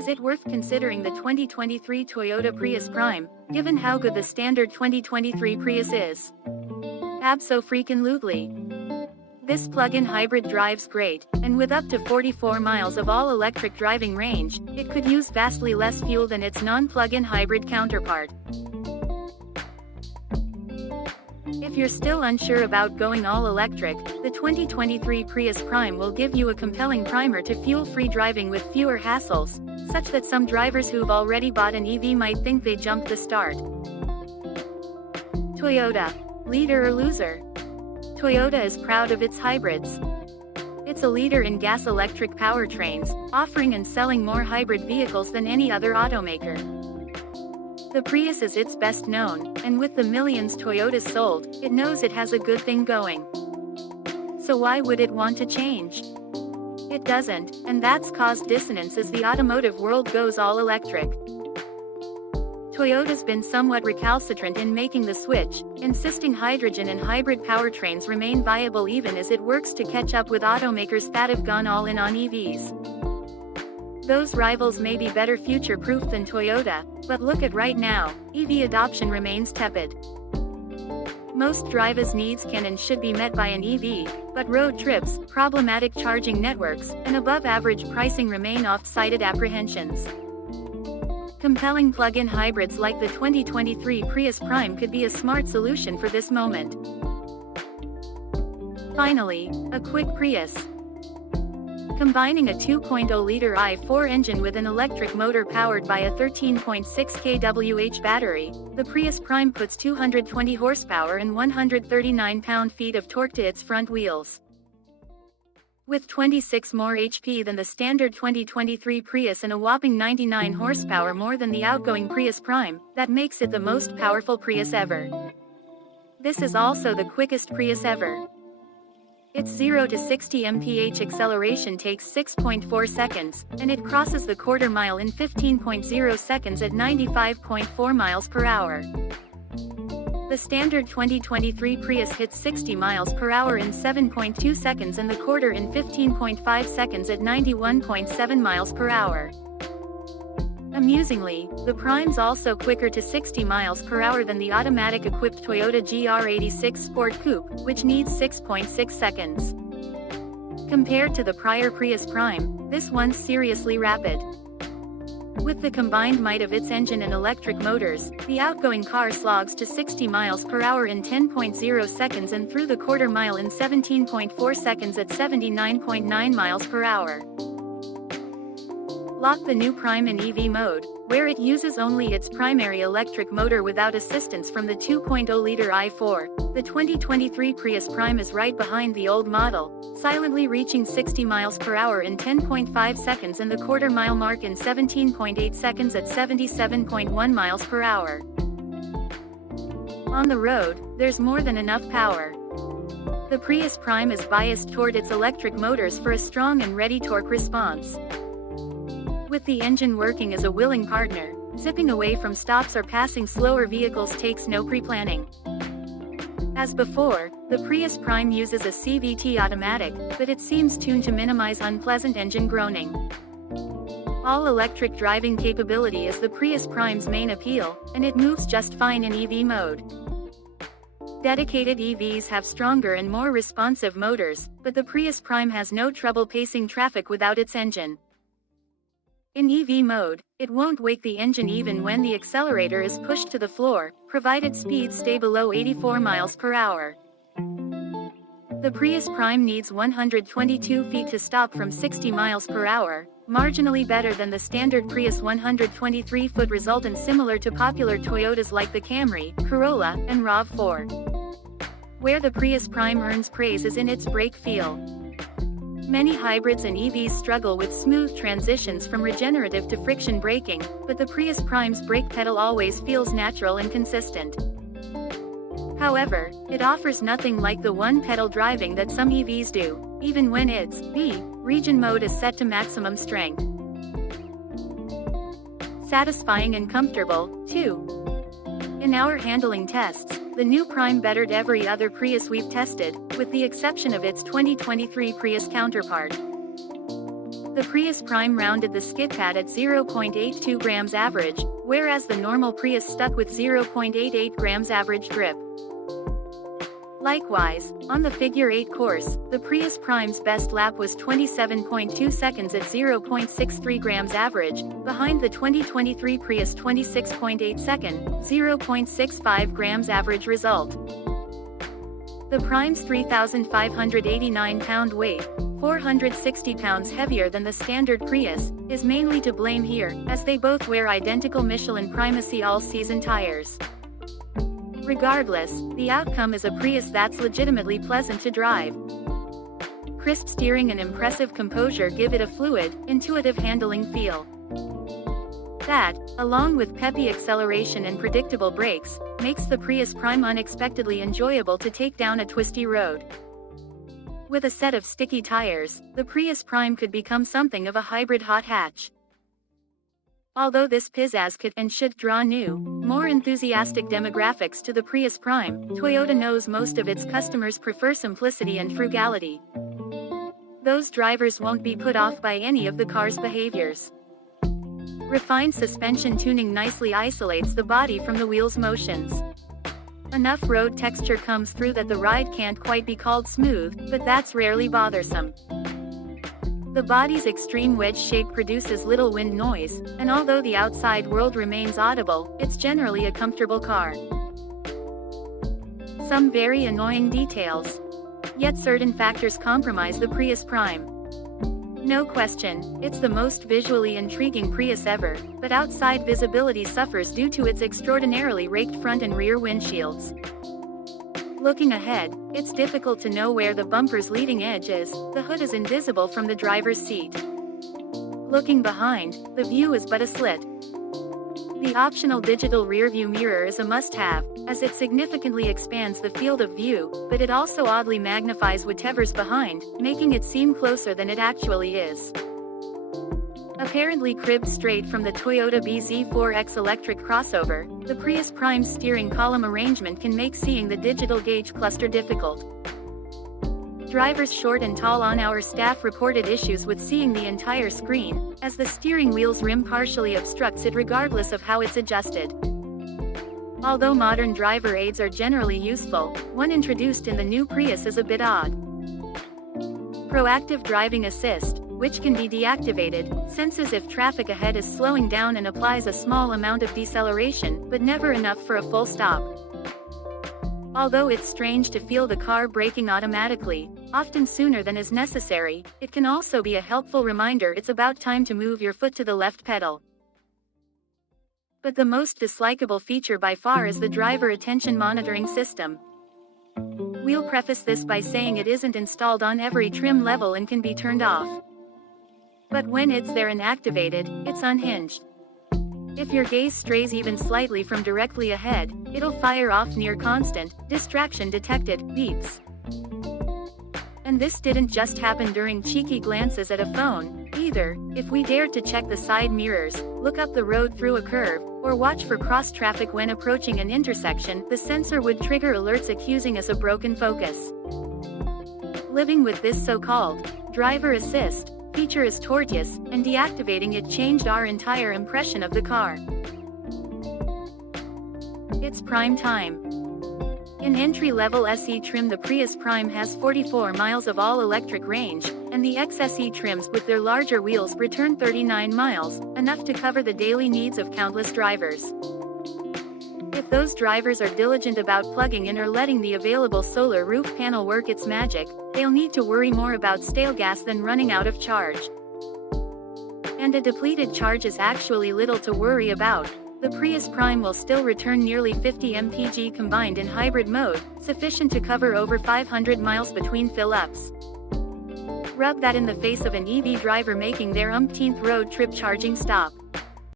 Is it worth considering the 2023 Toyota Prius Prime, given how good the standard 2023 Prius is? Abso-freaking-lutely. This plug-in hybrid drives great, and with up to 44 miles of all-electric driving range, it could use vastly less fuel than its non-plug-in hybrid counterpart. If you're still unsure about going all-electric, the 2023 Prius Prime will give you a compelling primer to fuel-free driving with fewer hassles, such that some drivers who've already bought an EV might think they jumped the start. Toyota. Leader or loser? Toyota is proud of its hybrids. It's a leader in gas-electric powertrains, offering and selling more hybrid vehicles than any other automaker. The Prius is its best known, and with the millions Toyota's sold, it knows it has a good thing going. So why would it want to change? It doesn't, and that's caused dissonance as the automotive world goes all-electric. Toyota's been somewhat recalcitrant in making the switch, insisting hydrogen and hybrid powertrains remain viable even as it works to catch up with automakers that have gone all in on EVs. Those rivals may be better future-proof than Toyota, but look at right now, EV adoption remains tepid. Most drivers' needs can and should be met by an EV, but road trips, problematic charging networks, and above-average pricing remain oft-cited apprehensions. Compelling plug-in hybrids like the 2023 Prius Prime could be a smart solution for this moment. Finally, a quick Prius. Combining a 2.0-liter i4 engine with an electric motor powered by a 13.6 kWh battery, the Prius Prime puts 220 horsepower and 139 pound-feet of torque to its front wheels. With 26 more HP than the standard 2023 Prius and a whopping 99 horsepower more than the outgoing Prius Prime, that makes it the most powerful Prius ever. This is also the quickest Prius ever. Its 0 to 60 mph acceleration takes 6.4 seconds, and it crosses the quarter mile in 15.0 seconds at 95.4 miles per hour. The standard 2023 Prius hits 60 miles per hour in 7.2 seconds and the quarter in 15.5 seconds at 91.7 miles per hour. Amusingly, the Prime's also quicker to 60 miles per hour than the automatic-equipped Toyota GR86 Sport Coupe, which needs 6.6 seconds. Compared to the prior Prius Prime, this one's seriously rapid. With the combined might of its engine and electric motors, the outgoing car slogs to 60 miles per hour in 10.0 seconds and through the quarter mile in 17.4 seconds at 79.9 miles per hour. Lock the new Prime in EV mode, where it uses only its primary electric motor without assistance from the 2.0-liter i4. The 2023 Prius Prime is right behind the old model, silently reaching 60 miles per hour in 10.5 seconds and the quarter mile mark in 17.8 seconds at 77.1 miles per hour. On the road, there's more than enough power. The Prius Prime is biased toward its electric motors for a strong and ready torque response. With the engine working as a willing partner, zipping away from stops or passing slower vehicles takes no pre-planning. As before, the Prius Prime uses a CVT automatic, but it seems tuned to minimize unpleasant engine groaning. All-electric driving capability is the Prius Prime's main appeal, and it moves just fine in EV mode. Dedicated EVs have stronger and more responsive motors, but the Prius Prime has no trouble pacing traffic without its engine. In EV mode, it won't wake the engine even when the accelerator is pushed to the floor, provided speeds stay below 84 miles per hour. The Prius Prime needs 122 feet to stop from 60 miles per hour, marginally better than the standard Prius 123-foot result and similar to popular Toyotas like the Camry, Corolla, and RAV4. Where the Prius Prime earns praise is in its brake feel. Many hybrids and EVs struggle with smooth transitions from regenerative to friction braking, but the Prius Prime's brake pedal always feels natural and consistent. However, it offers nothing like the one-pedal driving that some EVs do, even when its region mode is set to maximum strength. Satisfying and comfortable, too. In our handling tests, the new Prime bettered every other Prius we've tested, with the exception of its 2023 Prius counterpart. The Prius Prime rounded the skid pad at 0.82 grams average, whereas the normal Prius stuck with 0.88 grams average grip. Likewise, on the Figure 8 course, the Prius Prime's best lap was 27.2 seconds at 0.63 grams average, behind the 2023 Prius 26.8 second, 0.65 grams average result. The Prime's 3,589-pound weight, 460 pounds heavier than the standard Prius, is mainly to blame here, as they both wear identical Michelin Primacy all-season tires. Regardless, the outcome is a Prius that's legitimately pleasant to drive. Crisp steering and impressive composure give it a fluid, intuitive handling feel. That, along with peppy acceleration and predictable brakes, makes the Prius Prime unexpectedly enjoyable to take down a twisty road. With a set of sticky tires, the Prius Prime could become something of a hybrid hot hatch. Although this pizzazz could and should draw new, more enthusiastic demographics to the Prius Prime, Toyota knows most of its customers prefer simplicity and frugality. Those drivers won't be put off by any of the car's behaviors. Refined suspension tuning nicely isolates the body from the wheel's motions. Enough road texture comes through that the ride can't quite be called smooth, but that's rarely bothersome. The body's extreme wedge shape produces little wind noise, and although the outside world remains audible, it's generally a comfortable car. Some very annoying details. Yet certain factors compromise the Prius Prime. No question, it's the most visually intriguing Prius ever, but outside visibility suffers due to its extraordinarily raked front and rear windshields. Looking ahead, it's difficult to know where the bumper's leading edge is, the hood is invisible from the driver's seat. Looking behind, the view is but a slit. The optional digital rearview mirror is a must-have, as it significantly expands the field of view, but it also oddly magnifies whatever's behind, making it seem closer than it actually is. Apparently cribbed straight from the Toyota BZ4X electric crossover, the Prius Prime's steering column arrangement can make seeing the digital gauge cluster difficult. Drivers short and tall on our staff reported issues with seeing the entire screen, as the steering wheel's rim partially obstructs it regardless of how it's adjusted. Although modern driver aids are generally useful, one introduced in the new Prius is a bit odd. Proactive Driving Assist, which can be deactivated, senses if traffic ahead is slowing down and applies a small amount of deceleration, but never enough for a full stop. Although it's strange to feel the car braking automatically, often sooner than is necessary, it can also be a helpful reminder it's about time to move your foot to the left pedal. But the most dislikable feature by far is the driver attention monitoring system. We'll preface this by saying it isn't installed on every trim level and can be turned off. But when it's there and activated, it's unhinged. If your gaze strays even slightly from directly ahead, it'll fire off near constant, distraction detected, beeps. And this didn't just happen during cheeky glances at a phone, either. If we dared to check the side mirrors, look up the road through a curve, or watch for cross traffic when approaching an intersection, the sensor would trigger alerts accusing us of broken focus. Living with this so-called driver assist feature is tortuous, and deactivating it changed our entire impression of the car. It's prime time. In entry-level SE trim, the Prius Prime has 44 miles of all-electric range, and the XSE trims with their larger wheels return 39 miles, enough to cover the daily needs of countless drivers. If those drivers are diligent about plugging in or letting the available solar roof panel work its magic, they'll need to worry more about stale gas than running out of charge. And a depleted charge is actually little to worry about. The Prius Prime will still return nearly 50 mpg combined in hybrid mode, sufficient to cover over 500 miles between fill-ups. Rub that in the face of an EV driver making their umpteenth road trip charging stop.